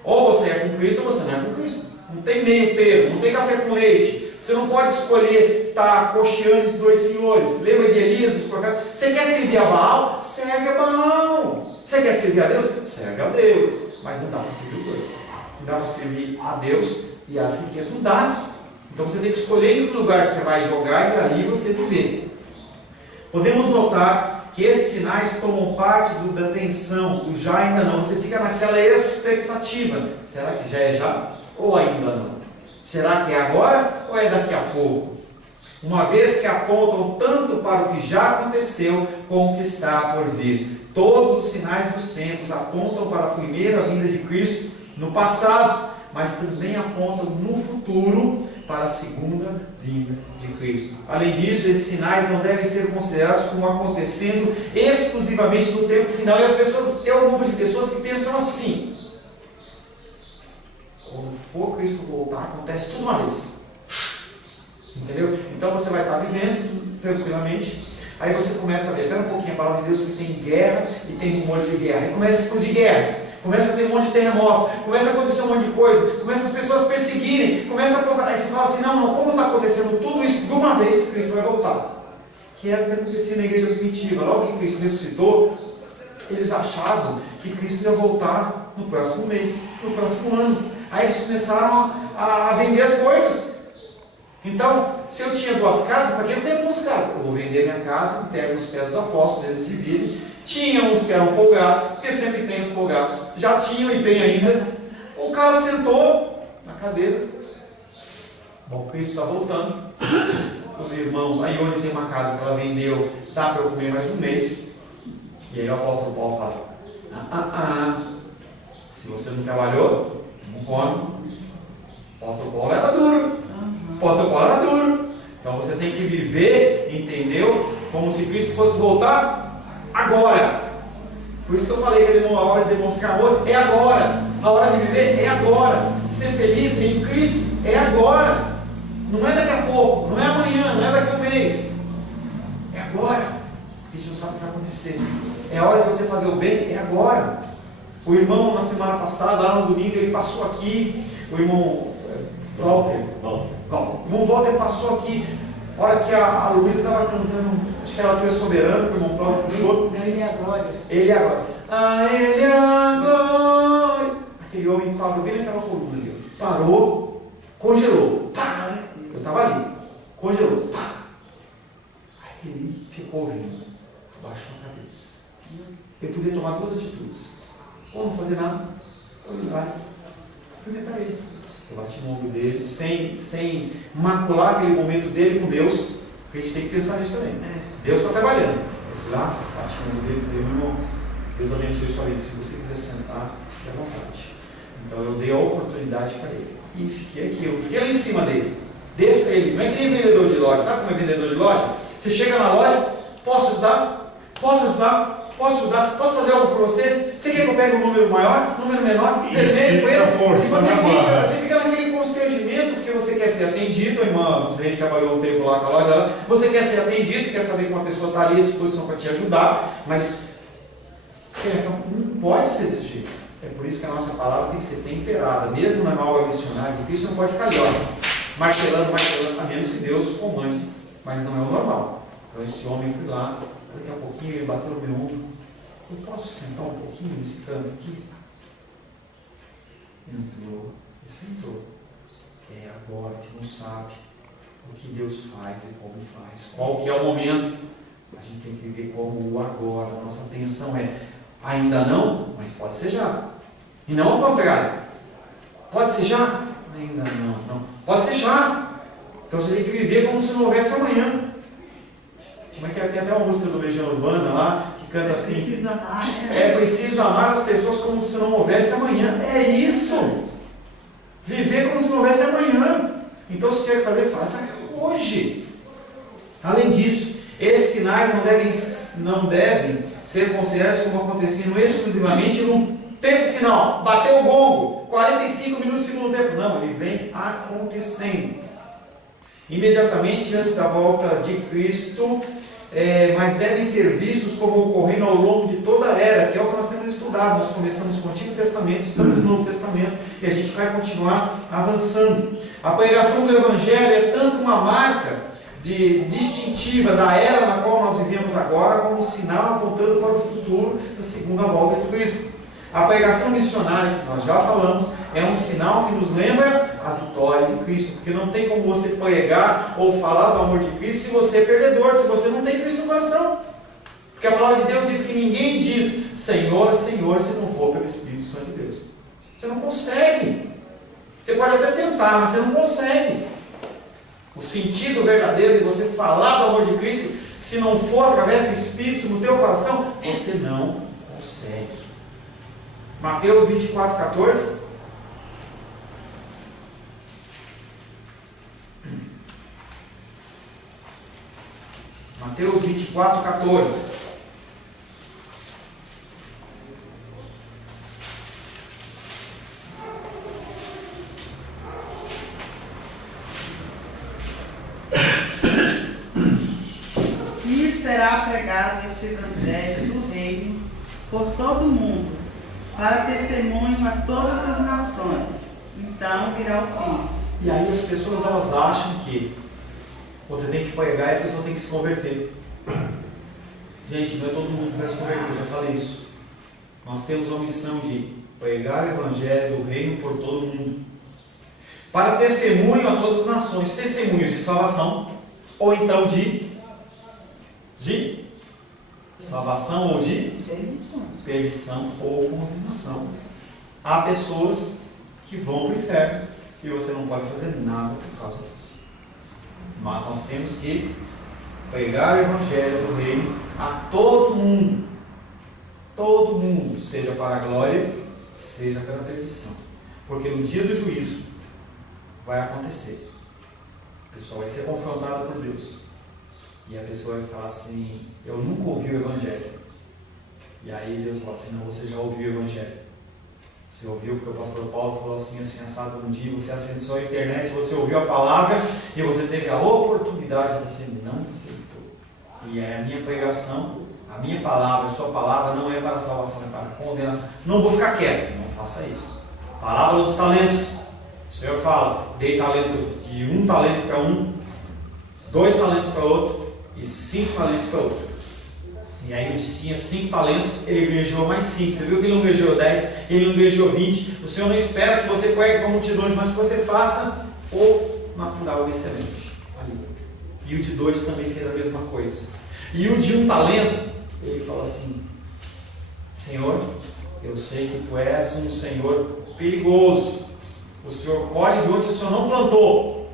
Ou você é com Cristo ou você não é com Cristo. Não tem meio termo, não tem café com leite. Você não pode escolher estar cocheando entre dois senhores. Lembra de Elias, os profetas? Você quer servir a Baal? Serve a Baal. Você quer servir a Deus? Serve a Deus. Mas não dá para servir os dois. Não dá para servir a Deus e as riquezas. Não dá. Então você tem que escolher em que lugar que você vai jogar e ali você viver. Podemos notar que esses sinais tomam parte da tensão, do já ainda não. Você fica naquela expectativa. Será que já é já? Ou ainda não? Será que é agora ou é daqui a pouco? Uma vez que apontam tanto para o que já aconteceu como o que está por vir. Todos os sinais dos tempos apontam para a primeira vinda de Cristo no passado, mas também apontam no futuro para a segunda vinda de Cristo. Além disso, esses sinais não devem ser considerados como acontecendo exclusivamente no tempo final. E as pessoas, tem um grupo de pessoas que pensam assim: for Cristo voltar, acontece tudo uma vez. Entendeu? Então você vai estar vivendo tranquilamente. Aí você começa a ver, espera um pouquinho, a palavra de Deus que tem guerra e tem rumores de guerra. Aí começa a explodir guerra, começa a ter um monte de terremoto, começa a acontecer um monte de coisa, começa as pessoas perseguirem, começa a postar. Aí você fala assim, não, como está acontecendo tudo isso de uma vez, Cristo vai voltar. Que era o que acontecia na igreja primitiva. Logo que Cristo ressuscitou, eles achavam que Cristo ia voltar no próximo mês, no próximo ano. Aí eles começaram a vender as coisas. Então, se eu tinha 2 casas, para que eu tenho 2 casas? Eu vou vender minha casa, entrego nos pés dos apóstolos, eles dividem. Tinha uns que eram folgados, porque sempre tem os folgados. Já tinham e tem ainda. O cara sentou na cadeira. Bom, Cristo está voltando. Os irmãos, a Ione tem uma casa que ela vendeu, dá para eu comer mais um mês. E aí o apóstolo Paulo fala, se você não trabalhou, não come. O apóstolo Paulo era duro. O apóstolo Paulo era duro. Então você tem que viver, entendeu? Como se Cristo fosse voltar agora. Por isso que eu falei que a hora de demonstrar amor é agora. A hora de viver é agora. De ser feliz em Cristo é agora. Não é daqui a pouco, não é amanhã, não é daqui a um mês. É agora. Porque a gente não sabe o que vai acontecer. É a hora de você fazer o bem, é agora. O irmão, na semana passada, lá no domingo, ele passou aqui. O irmão Walter. O irmão Walter passou aqui. A hora que a Luísa estava cantando, acho que era Tu és soberano, que o irmão Cláudio puxou. Ele é agora. Ele é agora. Ele é agora. Aquele homem parou bem naquela coluna ali. Parou, congelou. Pá. Eu estava ali. Congelou. Pá. Aí ele ficou ouvindo. Abaixou a cabeça. Ele podia tomar 2 atitudes. Ou não fazer nada, ou ir lá e cumprimentar ele. Eu bati no ombro dele, sem macular aquele momento dele com Deus, porque a gente tem que pensar nisso também. Deus está trabalhando. Eu fui lá, bati no ombro dele e falei, meu irmão, Deus abençoe sua vida. Se você quiser sentar, fique à vontade. Então eu dei a oportunidade para ele. E fiquei aqui, eu fiquei lá em cima dele. Deixa ele, não é que nem vendedor de loja. Sabe como é vendedor de loja? Você chega na loja, posso ajudar? Posso ajudar? Posso ajudar? Posso fazer algo para você? Você quer que eu pegue um número maior, um número menor, vermelho, preto? E você fica naquele constrangimento porque você quer ser atendido. A irmã Luciene trabalhou um tempo lá com a loja. Você quer ser atendido, quer saber que uma pessoa está ali à disposição para te ajudar, mas não pode ser desse jeito. É por isso que a nossa palavra tem que ser temperada. Mesmo na nova missionária de Cristo, não pode ficar ali, martelando, a menos que Deus comande. Mas não é o normal. Então esse homem foi lá. Daqui a pouquinho ele bateu no meu ombro. Eu posso sentar um pouquinho nesse canto aqui? Entrou e sentou. É agora, a gente não sabe o que Deus faz e como faz. Qual que é o momento? A gente tem que viver como o agora. A nossa atenção é ainda não, mas pode ser já. E não ao contrário. Pode ser já? Ainda não. Pode ser já. Então você tem que viver como se não houvesse amanhã. Como é que é? Tem até uma música do Legião Urbana lá, que canta assim. É preciso amar as pessoas como se não houvesse amanhã. É isso. Viver como se não houvesse amanhã. Então se tiver que fazer, faça hoje. Além disso, esses sinais não devem ser considerados como acontecendo exclusivamente no tempo final. Bateu o gongo, 45 minutos do segundo tempo. Não, ele vem acontecendo. Imediatamente antes da volta de Cristo, mas devem ser vistos como ocorrendo ao longo de toda a era, que é o que nós temos estudado. Nós começamos com o Antigo Testamento, estamos no Novo Testamento, e a gente vai continuar avançando. A pregação do Evangelho é tanto uma marca distintiva da era na qual nós vivemos agora, como um sinal apontando para o futuro da segunda volta de Cristo. A pregação missionária, que nós já falamos, é um sinal que nos lembra a vitória de Cristo, porque não tem como você pregar ou falar do amor de Cristo se você é perdedor, se você não tem Cristo no coração. Porque a palavra de Deus diz que ninguém diz Senhor, Senhor, se não for pelo Espírito Santo de Deus. Você não consegue. Você pode até tentar, mas você não consegue. O sentido verdadeiro de você falar do amor de Cristo, se não for através do Espírito no teu coração, você não consegue. Mateus 24, 14. Mateus 24, 14. será pregado este evangelho do reino por todo o mundo, para testemunho a todas as nações. Então virá o fim. E aí as pessoas elas acham que você tem que pregar e a pessoa tem que se converter. Gente, não é todo mundo que vai se converter, eu já falei isso. Nós temos uma missão de pregar o evangelho do reino por todo mundo, para testemunho a todas as nações, testemunhos de salvação, ou então de salvação ou de perdição ou condenação. Há pessoas que vão para o inferno e você não pode fazer nada por causa disso. Mas nós temos que pregar o evangelho do reino a todo mundo, seja para a glória, seja para a perdição, porque no dia do juízo vai acontecer, a pessoa vai ser confrontada por Deus e a pessoa vai falar assim: eu nunca ouvi o evangelho. E aí Deus fala assim: não, você já ouviu o evangelho, você ouviu porque o pastor Paulo falou assim assado um dia, você acessou a internet, você ouviu a palavra e você teve a oportunidade, você não aceitou. E é a minha pregação, a minha palavra, a sua palavra não é para salvação, é para condenação. Não vou ficar quieto, não faça isso. Parábola dos talentos, o Senhor fala: dei talento de 1 talento para um, 2 talentos para outro e 5 talentos para outro. E aí ele tinha 5 talentos, ele ganhou mais 5. Você viu que ele não ganhou 10, ele não ganhou 20. O Senhor não espera que você pregue para multidões, mas que você faça o natural excelente. E o de 2 também fez a mesma coisa. E o de 1 talento, ele falou assim: Senhor, eu sei que Tu és um Senhor perigoso. O Senhor colhe de onde o Senhor não plantou.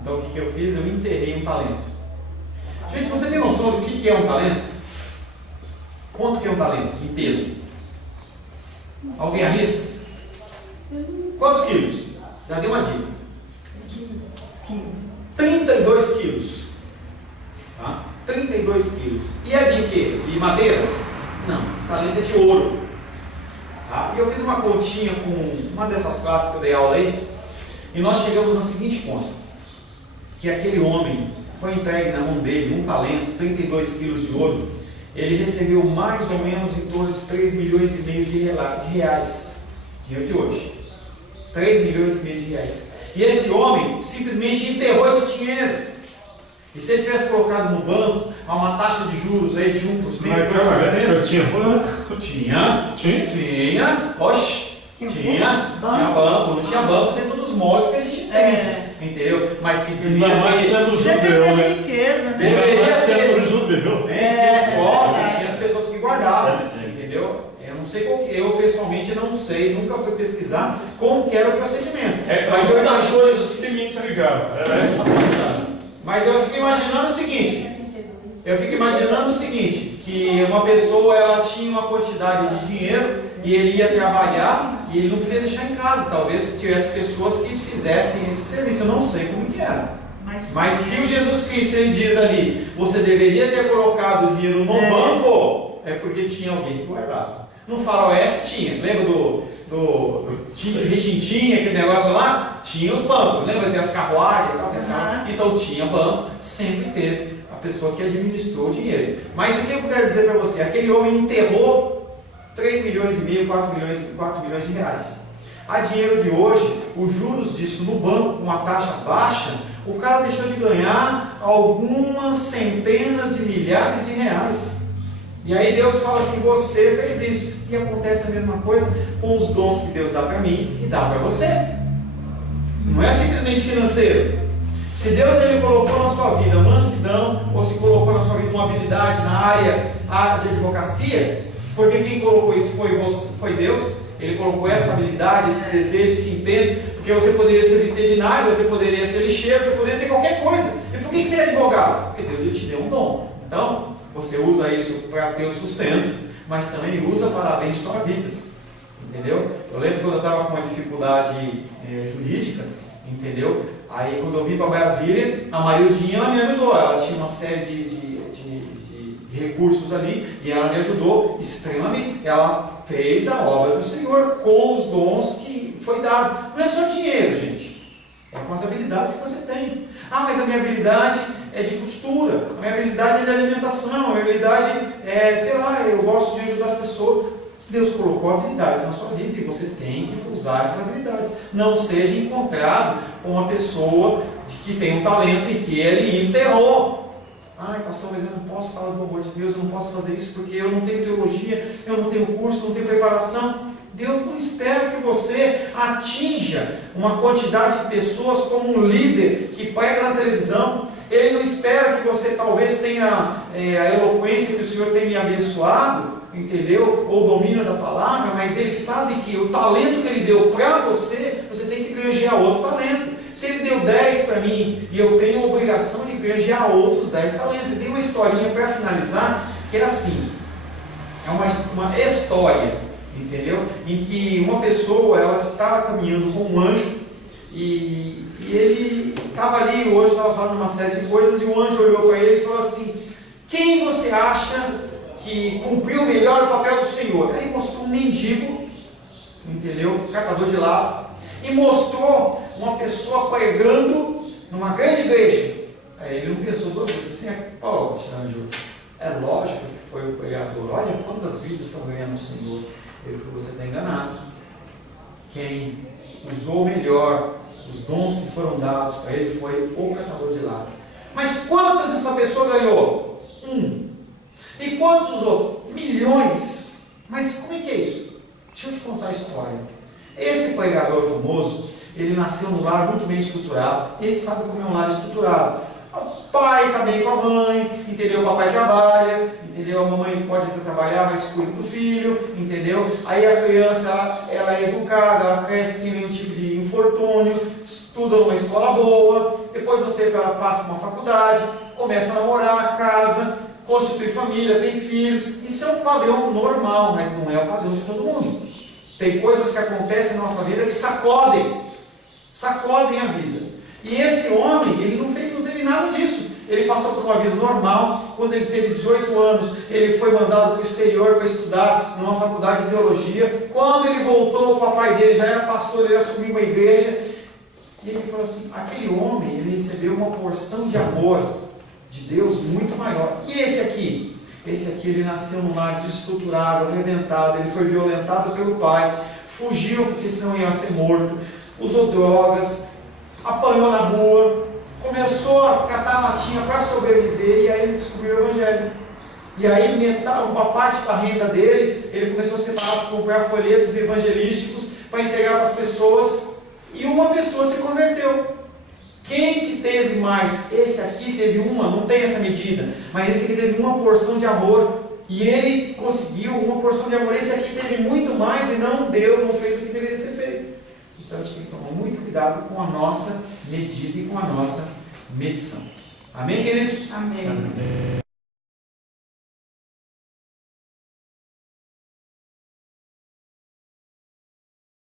Então o que eu fiz? Eu enterrei 1 talento. Gente, você tem noção do que é 1 talento? Quanto que é 1 talento em peso? Alguém arrisca? Quantos quilos? Já dei uma dica. 32 quilos. Tá? 32 quilos. E é de quê? De madeira? Não, talento é de ouro. Tá? E eu fiz uma continha com uma dessas classes que eu dei aula aí, e nós chegamos na seguinte conta: que aquele homem foi entregue na mão dele 1 talento, 32 quilos de ouro. Ele recebeu mais ou menos em torno de 3 milhões e meio de reais, dinheiro de hoje, 3 milhões e meio de reais. E esse homem simplesmente enterrou esse dinheiro. E se ele tivesse colocado no banco a uma taxa de juros aí de 1%, 2%, tinha banco? Tinha, oxe, tinha banco, não tinha banco dentro dos moldes que a gente tem, entendeu? Mas que ainda mais sendo judeu, né? Deveria ser judeu. Os pobres, tinha as pessoas que guardavam, entendeu? Eu não sei qual que, eu pessoalmente não sei, nunca fui pesquisar como que era o procedimento. Mas uma das coisas que me intrigaram era essa passagem. Mas eu fico imaginando o seguinte, que uma pessoa ela tinha uma quantidade de dinheiro e ele ia trabalhar e ele não queria deixar em casa. Talvez tivesse pessoas que fizessem esse serviço, eu não sei como que era. Mas se o Jesus Cristo ele diz ali, você deveria ter colocado o dinheiro no banco, é porque tinha alguém que guardava. No faroeste tinha, lembra do Ritintim, aquele negócio lá? Tinha os bancos, lembra? Tem as carruagens e tal, então tinha banco, sempre teve a pessoa que administrou o dinheiro. Mas o que eu quero dizer para você? Aquele homem enterrou 3 milhões e meio, 4 milhões de reais. A dinheiro de hoje, os juros disso no banco, com uma taxa baixa, o cara deixou de ganhar algumas centenas de milhares de reais. E aí Deus fala assim: você fez isso. E acontece a mesma coisa com os dons que Deus dá para mim e dá para você. Não é simplesmente financeiro. Se Deus ele colocou na sua vida mansidão, ou se colocou na sua vida uma habilidade na área de advocacia, porque quem colocou isso foi Deus. Ele colocou essa habilidade, esse desejo, esse empenho, porque você poderia ser veterinário, você poderia ser lixeiro, você poderia ser qualquer coisa. E por que você é advogado? Porque Deus ele te deu um dom. Então, você usa isso para ter o sustento, mas também usa para abençoar vidas. Entendeu? Eu lembro quando eu estava com uma dificuldade jurídica, entendeu? Aí quando eu vim para Brasília, a Marildinha ela me ajudou. Ela tinha uma série de recursos ali e ela me ajudou extremamente. Ela fez a obra do Senhor com os dons que foi dado. Não é só dinheiro, gente. É com as habilidades que você tem. Ah, mas a minha habilidade é de costura, a minha habilidade é de alimentação, a minha habilidade é, sei lá, eu gosto de ajudar as pessoas. Deus colocou habilidades na sua vida e você tem que usar essas habilidades. Não seja encontrado com uma pessoa que tem um talento e que ele enterrou. Ai, pastor, mas eu não posso falar do amor de Deus, eu não posso fazer isso porque eu não tenho teologia, eu não tenho curso, não tenho preparação. Deus não espera que você atinja uma quantidade de pessoas como um líder que prega na televisão. Ele não espera que você talvez tenha a eloquência que o Senhor tem me abençoado, entendeu? Ou domínio da palavra, mas Ele sabe que o talento que Ele deu para você, você tem que granjear outro talento. Se Ele deu 10 para mim e eu tenho a obrigação de granjear outros 10 talentos. E tem uma historinha para finalizar que é assim, é uma história, entendeu? Em que uma pessoa, ela estava caminhando com um anjo e ele estava ali, o anjo estava falando uma série de coisas e o anjo olhou para ele e falou assim: quem você acha que cumpriu melhor o papel do Senhor? Aí mostrou um mendigo, entendeu? Catador de lado, e mostrou uma pessoa pregando numa grande igreja. Aí ele não pensou duas vezes, assim, Paulo, anjo, é lógico que foi o pregador, olha quantas vidas estão ganhando o Senhor. Ele falou: você está enganado. Quem usou melhor os dons que foram dados para ele foi o catador de lado. Mas quantas essa pessoa ganhou? E quantos usou? Milhões. Mas como é que é isso? Deixa eu te contar a história. Esse pregador famoso, ele nasceu num lar muito bem estruturado. Ele sabe como é um lar estruturado. O pai está bem com a mãe, entendeu? O papai trabalha, entendeu? A mamãe pode até trabalhar, mas cuida do filho, entendeu? Aí a criança, ela é educada, ela cresce sem nenhum tipo de infortúnio, estuda numa escola boa, depois do tempo ela passa uma faculdade, começa a namorar, casa, constitui família, tem filhos. Isso é um padrão normal, mas não é o padrão de todo mundo. Tem coisas que acontecem na nossa vida que sacodem a vida. E esse homem, ele não teve nada disso. Ele passou por uma vida normal. Quando ele teve 18 anos, ele foi mandado para o exterior para estudar numa faculdade de teologia. Quando ele voltou, o papai dele já era pastor, ele assumiu uma igreja. E ele falou assim: aquele homem, ele recebeu uma porção de amor de Deus muito maior. E esse aqui? Esse aqui, ele nasceu num lar desestruturado, arrebentado, ele foi violentado pelo pai, fugiu porque senão ia ser morto, usou drogas, apanhou na rua, começou a catar latinha para sobreviver, e aí ele descobriu o Evangelho. E aí uma parte da renda dele, ele começou a separar para comprar folhetos evangelísticos para entregar para as pessoas, e uma pessoa se converteu. Quem que teve mais? Esse aqui teve não tem essa medida, mas esse aqui teve uma porção de amor, e ele conseguiu uma porção de amor. Esse aqui teve muito mais e não fez o que deveria ser feito. Então a gente tem que tomar muito cuidado com a nossa medida e com a nossa medição. Amém, queridos? Amém. Amém.